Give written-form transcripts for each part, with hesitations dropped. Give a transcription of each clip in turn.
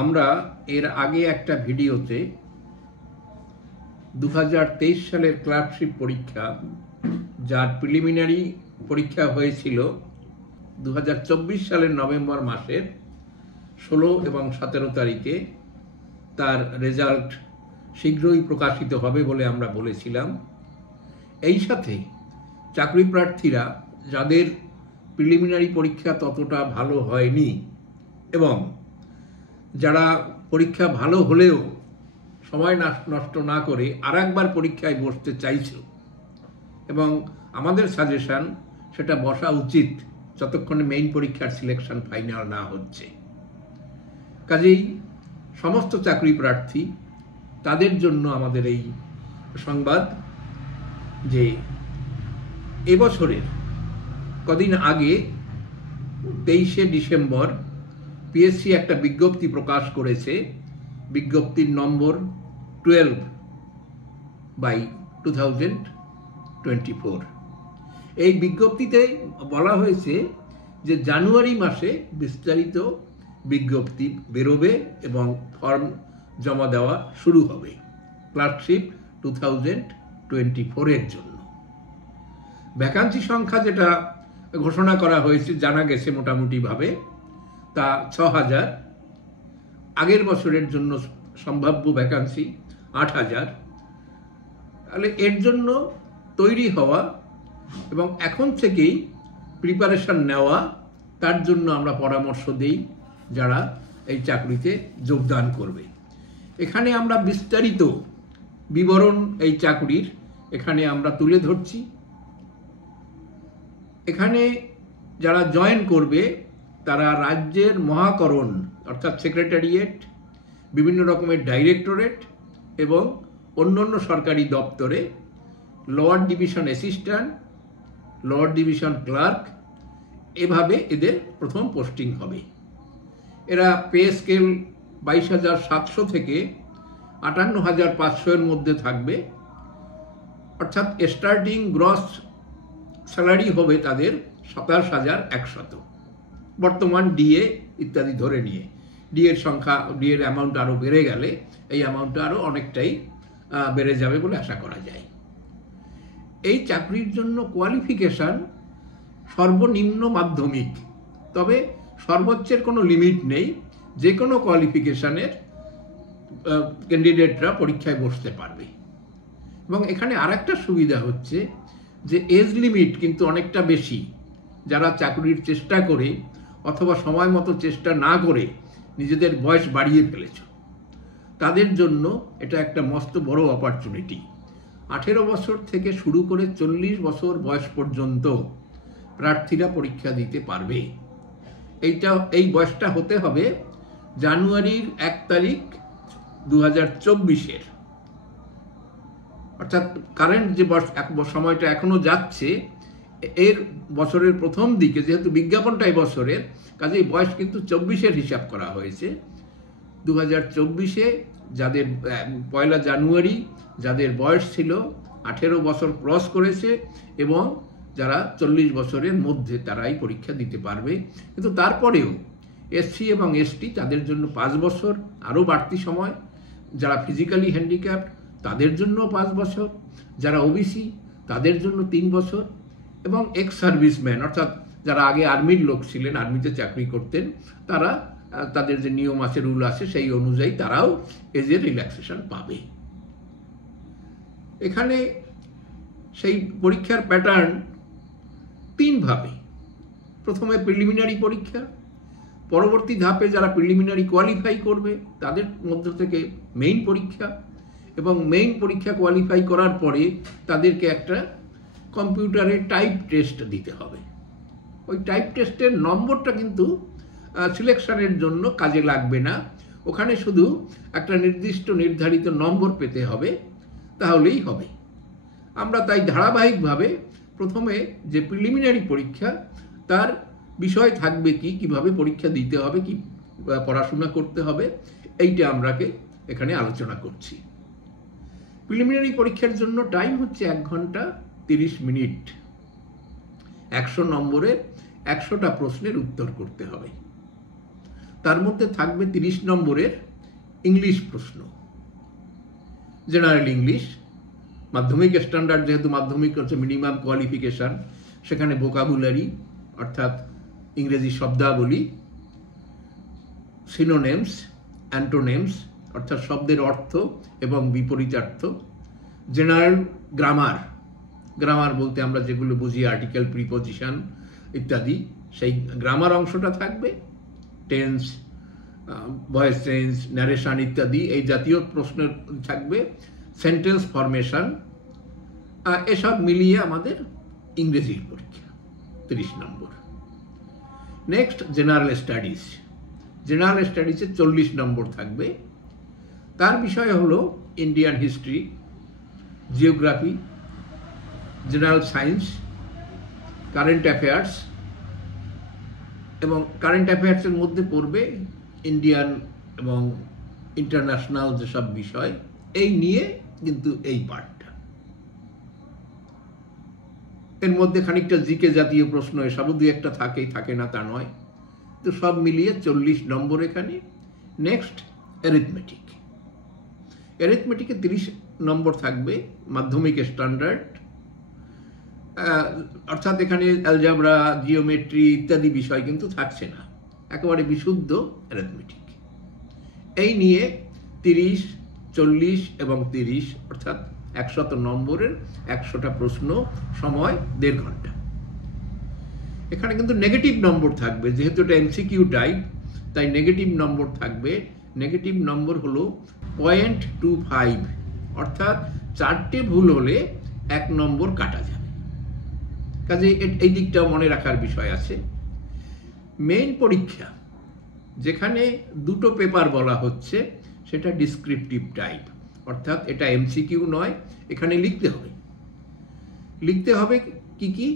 আমরা এর আগে একটা ভিডিওতে 2023 সালের ক্লার্কশিপ পরীক্ষা, যার প্রিলিমিনারি পরীক্ষা হয়েছিল 2024 সালের নভেম্বর মাসের 16 এবং 17 তারিখে, তার রেজাল্ট শীঘ্রই প্রকাশিত হবে বলে আমরা বলেছিলাম। এই সাথে চাকরি প্রার্থীরা যাদের প্রিলিমিনারি পরীক্ষা ততটা ভালো হয়নি এবং যারা পরীক্ষা ভালো হলেও সময় নষ্ট না করে আরেকবার পরীক্ষায় বসতে চাইছে, এবং আমাদের সাজেশন সেটা বসা উচিত যতক্ষণে মেইন পরীক্ষার সিলেকশন ফাইনাল না হচ্ছে। কাজেই সমস্ত চাকরি প্রার্থী তাদের জন্য আমাদের এই সংবাদ যে এবছরের কদিন আগে 23শে ডিসেম্বর পিএসসি একটা বিজ্ঞপ্তি প্রকাশ করেছে। বিজ্ঞপ্তির নম্বর 12/2024। এই বিজ্ঞপ্তিতে বলা হয়েছে যে জানুয়ারি মাসে বিস্তারিত বিজ্ঞপ্তি বেরোবে এবং ফর্ম জমা দেওয়া শুরু হবে ক্লার্কশিপ 2024 এর জন্য। ভ্যাকান্সি সংখ্যা যেটা ঘোষণা করা হয়েছে, জানা গেছে মোটামুটিভাবে, তা 6000। আগের বছরের জন্য সম্ভাব্য ভ্যাকান্সি 8000। তাহলে এর জন্য তৈরি হওয়া এবং এখন থেকেই প্রিপারেশন নেওয়া, তার জন্য আমরা পরামর্শ দেই যারা এই চাকরিতে যোগদান করবে। এখানে আমরা বিস্তারিত বিবরণ এই চাকরির এখানে আমরা তুলে ধরছি। এখানে যারা জয়েন করবে তারা রাজ্যের মহাকরণ অর্থাৎ সেক্রেটারিয়েট, বিভিন্ন রকমের ডাইরেক্টরেট এবং অন্যান্য সরকারি দপ্তরে lower division assistant, lower division clerk, এভাবে এদের প্রথম পোস্টিং হবে। এরা পে স্কেল 22,700 থেকে 58,500 এর মধ্যে থাকবে, অর্থাৎ স্টার্টিং গ্রস স্যালারি হবে তাদের 27,100। বর্তমান ডিএ ইত্যাদি ধরে নিয়ে ডিএর সংখ্যা, ডিএর অ্যামাউন্ট আরও বেড়ে গেলে এই অ্যামাউন্টটা আরও অনেকটাই বেড়ে যাবে বলে আশা করা যায়। এই চাকরির জন্য কোয়ালিফিকেশান সর্বনিম্ন মাধ্যমিক, তবে সর্বোচ্চের কোনো লিমিট নেই, যে কোনো কোয়ালিফিকেশানের ক্যান্ডিডেটরা পরীক্ষায় বসতে পারবে। এবং এখানে আরেকটা সুবিধা হচ্ছে যে এজ লিমিট কিন্তু অনেকটা বেশি। যারা চাকরির চেষ্টা করে অথবা সময় মতো চেষ্টা না করে নিজেদের বয়স বাড়িয়ে ফেলেছ, তাদের জন্য এটা একটা মস্ত বড় অপরচুনিটি। 18 বছর থেকে শুরু করে 40 বছর বয়স পর্যন্ত প্রার্থীরা পরীক্ষা দিতে পারবে। এই বয়সটা হতে হবে জানুয়ারির 1 তারিখ 2024-এর, অর্থাৎ কারেন্ট যে সময়টা এখনো যাচ্ছে এর বছরের প্রথম দিকে, যেহেতু বিজ্ঞাপনটা এই বছরের, কাজেই বয়স কিন্তু 24-এর হিসাব করা হয়েছে। 2024-এ যাদের 1 জানুয়ারি যাদের বয়স ছিল 18 বছর ক্রস করেছে এবং যারা 40 বছরের মধ্যে, তারাই পরীক্ষা দিতে পারবে। কিন্তু তারপরেও এসসি এবং এসটি তাদের জন্য 5 বছর আরও বাড়তি সময়, যারা ফিজিক্যালি হ্যান্ডিক্যাপড তাদের জন্য 5 বছর, যারা ওবিসি তাদের জন্য 3 বছর, এবং এক্স সার্ভিসম্যান অর্থাৎ যারা আগে আর্মির লোক ছিলেন, আর্মিতে চাকরি করতেন, তারা তাদের যে নিয়ম আছে, রুল আছে, সেই অনুযায়ী তারাও এজের রিল্যাক্সেশন পাবে। এখানে সেই পরীক্ষার প্যাটার্ন 3 ভাবে। প্রথমে প্রিলিমিনারি পরীক্ষা, পরবর্তী ধাপে যারা প্রিলিমিনারি কোয়ালিফাই করবে তাদের মধ্য থেকে মেইন পরীক্ষা, এবং মেইন পরীক্ষা কোয়ালিফাই করার পরে তাদেরকে একটা কম্পিউটারে টাইপ টেস্ট দিতে হবে। ওই টাইপ টেস্টের নম্বরটা কিন্তু সিলেকশনের জন্য কাজে লাগবে না, ওখানে শুধু একটা নির্দিষ্ট নির্ধারিত নম্বর পেতে হবে, তাহলেই হবে। আমরা তাই ধারাবাহিকভাবে প্রথমে যে প্রিলিমিনারি পরীক্ষা, তার বিষয় থাকবে কি, কিভাবে পরীক্ষা দিতে হবে, কি পড়াশোনা করতে হবে, এইটা আমরাকে এখানে আলোচনা করছি। প্রিলিমিনারি পরীক্ষার জন্য টাইম হচ্ছে 1 ঘন্টা 30 মিনিট। 100 নম্বরের 100টা প্রশ্নের উত্তর করতে হবে। তার মধ্যে থাকবে 30 নম্বরের ইংলিশ প্রশ্ন, জেনারেল ইংলিশ। মাধ্যমিক স্ট্যান্ডার্ড, যেহেতু মাধ্যমিক হচ্ছে মিনিমাম কোয়ালিফিকেশান, সেখানে ভোকাবুলারি অর্থাৎ ইংরেজি শব্দাবলী, সিনোনেমস, অ্যান্টোনেমস অর্থাৎ শব্দের অর্থ এবং বিপরীতার্থ, জেনারেল গ্রামার, গ্রামার বলতে আমরা যেগুলো বুঝি আর্টিকেল, প্রিপোজিশন ইত্যাদি, সেই গ্রামার অংশটা থাকবে, টেন্স, ভয়েস চেঞ্জ, ন্যারেশন ইত্যাদি এই জাতীয় প্রশ্ন থাকবে, সেন্টেন্স ফরমেশন, এসব মিলিয়ে আমাদের ইংরেজির পরীক্ষা 30 নম্বর। Next general studies. জেনারেল স্টাডিজে 40 নম্বর থাকবে। তার বিষয় হলো Indian history, geography, general science, current affairs, এবং কারেন্ট অ্যাফেয়ার্সের মধ্যে পড়বে ইন্ডিয়ান এবং ইন্টারন্যাশনাল যেসব বিষয়, এই নিয়ে কিন্তু এই পার্টটা। এর মধ্যে খানিকটা জিকে জাতীয় প্রশ্ন এসবও দুই একটা থাকেই, থাকে না তা নয়, তো সব মিলিয়ে 40 নম্বর এখানে। Next arithmetic. অ্যারিথমেটিকে 30 নম্বর থাকবে, মাধ্যমিক স্ট্যান্ডার্ড, অর্থাৎ এখানে অ্যালজাবরা, জিওমেট্রি ইত্যাদি বিষয় কিন্তু থাকছে না, একেবারে বিশুদ্ধ অ্যারিথমেটিক। এই নিয়ে 30, 40 এবং 30 অর্থাৎ 100 নম্বরের 100টা প্রশ্ন, সময় 1.5 ঘন্টা। এখানে কিন্তু নেগেটিভ নম্বর থাকবে, যেহেতু এটা এমসিকিউ টাইপ, তাই নেগেটিভ নম্বর থাকবে। নেগেটিভ নম্বর হলো 0.25, অর্থাৎ 4টে ভুল হলে 1 নম্বর কাটা যাবে। কাজে এই দিকটাও মনে রাখার বিষয় আছে। মেইন পরীক্ষা যেখানে 2টো পেপার বলা হচ্ছে, সেটা ডিসক্রিপটিভ টাইপ, অর্থাৎ এটা এমসিকিউ নয়, এখানে লিখতে হবে। লিখতে হবে কি কি?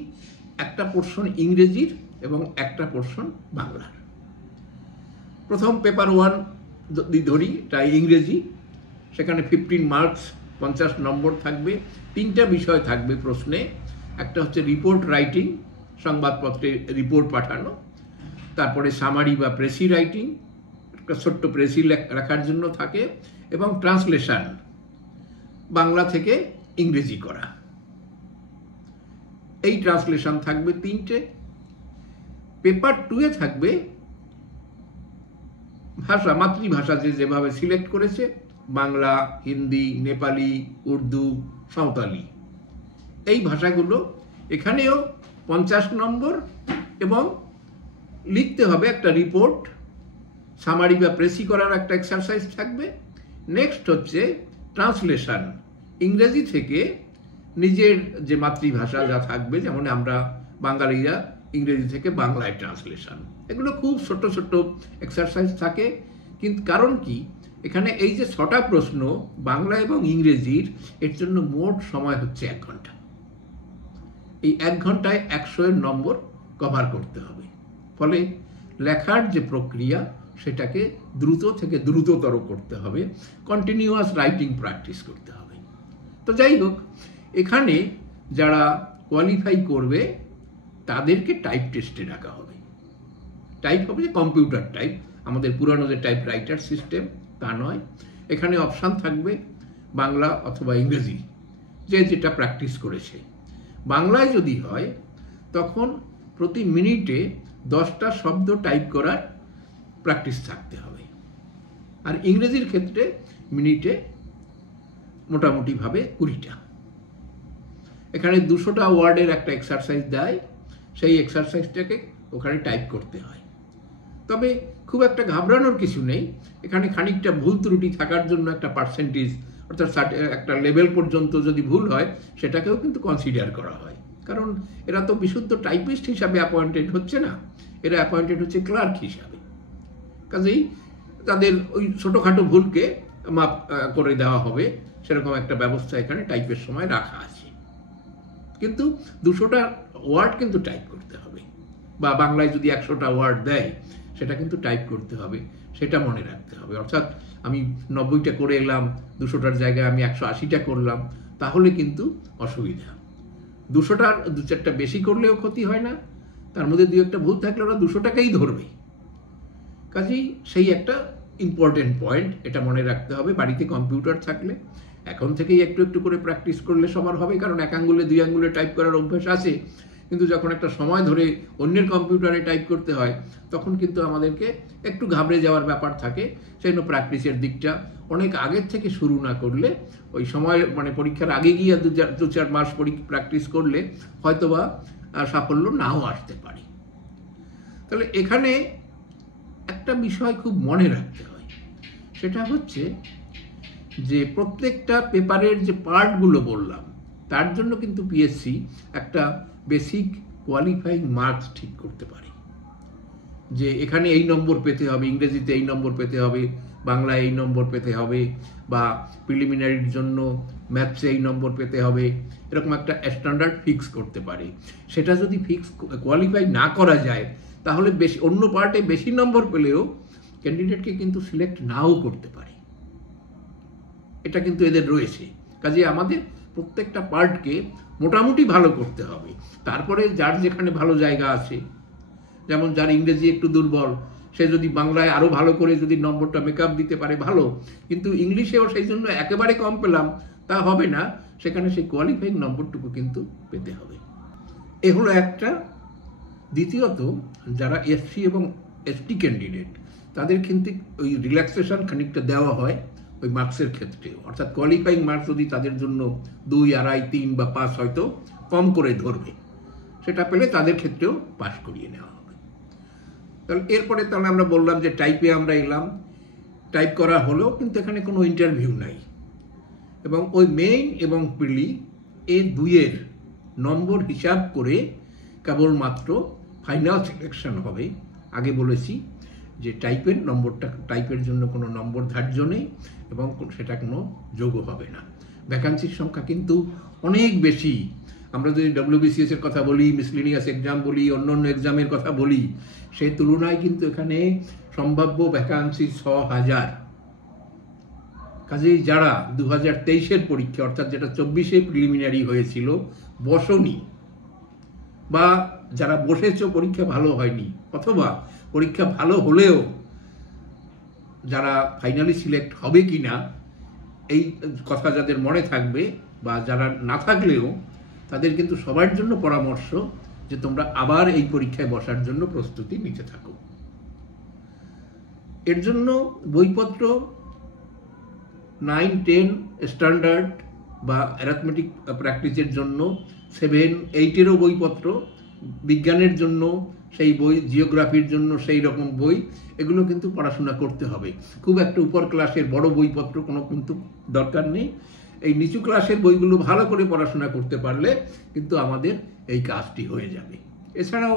একটা পোর্শন ইংরেজির এবং একটা পোর্শন বাংলার। প্রথম পেপার 1 যদি ধরি, তাই ইংরেজি, সেখানে 15 মার্কস, 50 নম্বর থাকবে। 3টা বিষয় থাকবে প্রশ্নে। একটা হচ্ছে রিপোর্ট রাইটিং, সংবাদপত্রে রিপোর্ট পাঠানো, তারপরে সামারি বা প্রেসি রাইটিং, একটা ছোট্ট প্রেসি রাখার জন্য থাকে, এবং ট্রান্সলেশন, বাংলা থেকে ইংরেজি করা। এই ট্রান্সলেশন থাকবে 3টে। পেপার 2-এ থাকবে ভাষা, মাতৃভাষা যেভাবে সিলেক্ট করেছে, বাংলা, হিন্দি, নেপালি, উর্দু, সাঁওতালি, এই ভাষাগুলো। এখানেও 50 নম্বর, এবং লিখতে হবে একটা রিপোর্ট, সামারি বা প্রেসি করার একটা এক্সারসাইজ থাকবে। নেক্সট হচ্ছে ট্রান্সলেশন, ইংরেজি থেকে নিজের যে মাতৃভাষা যা থাকবে, যেমন আমরা বাঙালিরা ইংরেজি থেকে বাংলায় ট্রান্সলেশন, এগুলো খুব ছোট ছোট এক্সারসাইজ থাকে। কিন্তু কারণ কি, এখানে এই যে 6টা প্রশ্ন বাংলা এবং ইংরেজির, এর জন্য মোট সময় হচ্ছে 1 ঘন্টা। এই 1 ঘন্টায় 100 নম্বর কভার করতে হবে। ফলে লেখার যে প্রক্রিয়া, সেটাকে দ্রুত থেকে দ্রুততর করতে হবে, কন্টিনিউয়াস রাইটিং প্র্যাকটিস করতে হবে। তো যাই হোক, এখানে যারা কোয়ালিফাই করবে তাদেরকে টাইপ টেস্টে ডাকা হবে। টাইপ হবে যে কম্পিউটার টাইপ, আমাদের পুরানো যে টাইপ রাইটার সিস্টেম তা নয়। এখানে অপশান থাকবে বাংলা অথবা ইংরেজি, যে যেটা প্র্যাকটিস করেছে। বাংলায় যদি হয় তখন প্রতি মিনিটে 10টা শব্দ টাইপ করার প্র্যাকটিস থাকতে হবে, আর ইংরেজির ক্ষেত্রে মিনিটে মোটামুটিভাবে 20টা। এখানে 200টা ওয়ার্ডের একটা এক্সারসাইজ দেয়, সেই এক্সারসাইজটাকে ওখানে টাইপ করতে হয়। তবে খুব একটা ঘাবড়ানোর কিছু নেই, এখানে খানিকটা ভুল ত্রুটি থাকার জন্য একটা পার্সেন্টেজ, অর্থাৎ একটা লেভেল পর্যন্ত যদি ভুল হয়, সেটাকেও কিন্তু কনসিডার করা হয়। কারণ এরা তো বিশুদ্ধ টাইপিস্ট হিসাবে অ্যাপয়েন্টেড হচ্ছে না, এরা অ্যাপয়েন্টেড হচ্ছে ক্লার্ক হিসাবে। কাজেই তাদের ওই ছোটোখাটো ভুলকে মাপ করে দেওয়া হবে, সেরকম একটা ব্যবস্থা এখানে টাইপের সময় রাখা আছে। কিন্তু 200টা ওয়ার্ড কিন্তু টাইপ করতে হবে, বা বাংলায় যদি 100টা ওয়ার্ড দেয়, সেটা কিন্তু টাইপ করতে হবে, সেটা মনে রাখতে হবে। অর্থাৎ আমি 90টা করে এলাম, 200টার জায়গায় আমি 180টা করলাম, তাহলে কিন্তু অসুবিধা। 200টার 2-4টা বেশি করলেও ক্ষতি হয় না, তার মধ্যে 2-একটা ভুল থাকলে ওরা 200টাকেই ধরবে। কাজেই সেই একটা ইম্পর্টেন্ট পয়েন্ট, এটা মনে রাখতে হবে। বাড়িতে কম্পিউটার থাকলে এখন থেকেই একটু একটু করে প্র্যাকটিস করলে সবার হবে, কারণ এক আঙ্গুলে দুই আঙ্গুলে টাইপ করার অভ্যাস আছে, কিন্তু যখন একটা সময় ধরে অন্যের কম্পিউটারে টাইপ করতে হয় তখন কিন্তু আমাদেরকে একটু ঘাবড়ে যাওয়ার ব্যাপার থাকে। সেই জন্য প্র্যাকটিসের দিকটা অনেক আগের থেকে শুরু না করলে, ওই সময় মানে পরীক্ষার আগে গিয়ে দু চার মাস প্র্যাকটিস করলে হয়তোবা সাফল্য নাও আসতে পারে। তাহলে এখানে একটা বিষয় খুব মনে রাখতে হয়, সেটা হচ্ছে যে প্রত্যেকটা পেপারের যে পার্টগুলো বললাম তার জন্য কিন্তু পিএসসি একটা বেসিক কোয়ালিফাইং মার্কস ঠিক করতে পারে, যে এখানে এই নম্বর পেতে হবে, ইংরেজিতে এই নম্বর পেতে হবে, বাংলায় এই নম্বর পেতে হবে, বা প্রিলিমিনারির জন্য ম্যাথসে এই নম্বর পেতে হবে, এরকম একটা স্ট্যান্ডার্ড ফিক্স করতে পারে। সেটা যদি ফিক্স কোয়ালিফাই না করা যায় তাহলে বেশি অন্য পার্টে বেশি নম্বর পেলেও ক্যান্ডিডেটকে কিন্তু সিলেক্ট নাও করতে পারে। এটা কিন্তু এদের রয়েছে। কাজে আমাদের প্রত্যেকটা পার্টকে মোটামুটি ভালো করতে হবে, তারপরে যার যেখানে ভালো জায়গা আছে, যেমন যার ইংরেজি একটু দুর্বল সে যদি বাংলায় আরও ভালো করে যদি নম্বরটা মেকআপ দিতে পারে ভালো, কিন্তু ইংলিশেও সেই জন্য একেবারে কম পেলাম তা হবে না, সেখানে সেই কোয়ালিফাইং নম্বরটুকু কিন্তু পেতে হবে। এ হলো একটা। দ্বিতীয়ত, যারা এসসি এবং এসটি ক্যান্ডিডেট তাদের কিন্তু ওই রিল্যাক্সেশন খানিকটা দেওয়া হয় ওই মার্কসের ক্ষেত্রে, অর্থাৎ কোয়ালিফাইং মার্কস যদি তাদের জন্য 2, 2.5, 3 বা 5 হয়তো কম করে ধরবে, সেটা পেলে তাদের ক্ষেত্রেও পাস করিয়ে নেওয়া হবে। তাহলে এরপরে তাহলে আমরা বললাম যে টাইপে আমরা এলাম, টাইপ করা হলেও কিন্তু এখানে কোনো ইন্টারভিউ নাই, এবং ওই মেইন এবং প্রিলি এই দুইয়ের নম্বর হিসাব করে কেবলমাত্র ফাইনাল সিলেকশন হবে। আগে বলেছি যে টাইপের নম্বরটা, টাইপের জন্য কোনো নম্বর ধার্য নেই এবং সেটা কোনো যোগও হবে না। ভ্যাকান্সির সংখ্যা কিন্তু অনেক বেশি। আমরা যদি WBCS এর কথা বলি, মিসলিনিয়াস এক্সাম বলি, অন্য অন্য এক্সামের কথা বলি, সেই তুলনায় কিন্তু এখানে সম্ভাব্য ভ্যাকান্সি 6,000। কাজেই যারা 2023-এর পরীক্ষা, অর্থাৎ যেটা 24-এ প্রিলিমিনারি হয়েছিল, বসনি, বা যারা বসেছ পরীক্ষা ভালো হয়নি, অথবা পরীক্ষা ভালো হলেও যারা ফাইনালি সিলেক্ট হবে কিনা এই কথা যাদের মনে থাকবে, বা যারা না থাকলেও তাদের কিন্তু সবার জন্য পরামর্শ যে তোমরা আবার এই পরীক্ষায় বসার জন্য প্রস্তুতি নিতে থাকো। এর জন্য বইপত্র 9, 10 স্ট্যান্ডার্ড বা অ্যারিথমেটিক প্র্যাকটিসের জন্য 7, 8-এরও বইপত্র, বিজ্ঞানের জন্য সেই বই, জিওগ্রাফির জন্য সেই রকম বই, এগুলো কিন্তু পড়াশোনা করতে হবে। খুব একটা উপর ক্লাসের বড় বইপত্র কোনো কিন্তু দরকার নেই। এই নিচু ক্লাসের বইগুলো ভালো করে পড়াশোনা করতে পারলে কিন্তু আমাদের এই কাজটি হয়ে যাবে। এছাড়াও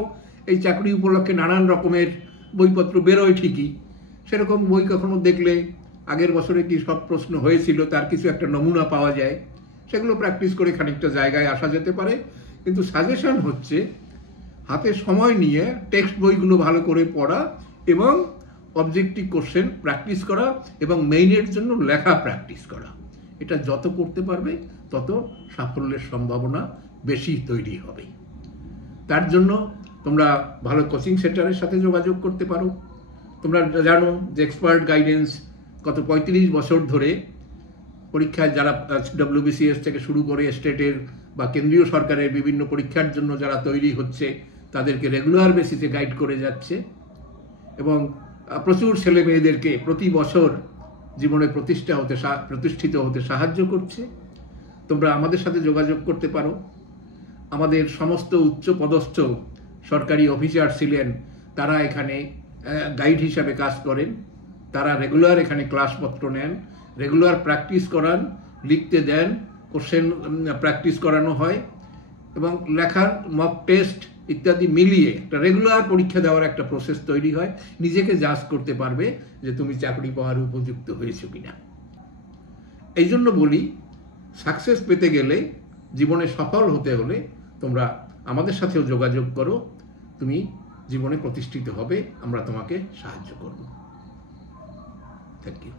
এই চাকরি উপলক্ষে নানান রকমের বইপত্র বেরোয় ঠিকই, সেরকম বই কখনো দেখলে আগের বছরে কি সব প্রশ্ন হয়েছিল তার কিছু একটা নমুনা পাওয়া যায়, সেগুলো প্র্যাকটিস করে খানিকটা জায়গায় আসা যেতে পারে। কিন্তু সাজেশন হচ্ছে হাতে সময় নিয়ে টেক্সট বইগুলো ভালো করে পড়া এবং অবজেক্টিভ কোশ্চেন প্র্যাকটিস করা এবং মেইনের জন্য লেখা প্র্যাকটিস করা। এটা যত করতে পারবে তত সাফল্যের সম্ভাবনা বেশি তৈরি হবে। তার জন্য তোমরা ভালো কোচিং সেন্টারের সাথে যোগাযোগ করতে পারো। তোমরা জানো যে এক্সপার্ট গাইডেন্স গত 35 বছর ধরে পরীক্ষায় যারা WBCS থেকে শুরু করে স্টেটের বা কেন্দ্রীয় সরকারের বিভিন্ন পরীক্ষার জন্য যারা তৈরি হচ্ছে তাদেরকে রেগুলার বেসিসে গাইড করে যাচ্ছে এবং প্রচুর ছেলে মেয়েদেরকে প্রতি বছর জীবনে প্রতিষ্ঠিত হতে সাহায্য করছে। তোমরা আমাদের সাথে যোগাযোগ করতে পারো। আমাদের সমস্ত উচ্চ পদস্থ সরকারি অফিসার ছিলেন, তারা এখানে গাইড হিসাবে কাজ করেন। তারা রেগুলার এখানে ক্লাসপত্র নেন, রেগুলার প্র্যাকটিস করান, লিখতে দেন, কোশ্চেন প্র্যাকটিস করানো হয় এবং লেখার মক টেস্ট ইত্যাদি মিলিয়ে একটা রেগুলার পরীক্ষা দেওয়ার একটা প্রসেস তৈরি হয়। নিজেকে জাজ করতে পারবে যে তুমি চাকরি পাওয়ার উপযুক্ত হয়েছো কিনা। এই জন্য বলি, সাকসেস পেতে গেলে, জীবনে সফল হতে হলে তোমরা আমাদের সাথেও যোগাযোগ করো। তুমি জীবনে প্রতিষ্ঠিত হবে, আমরা তোমাকে সাহায্য করব। Thank you.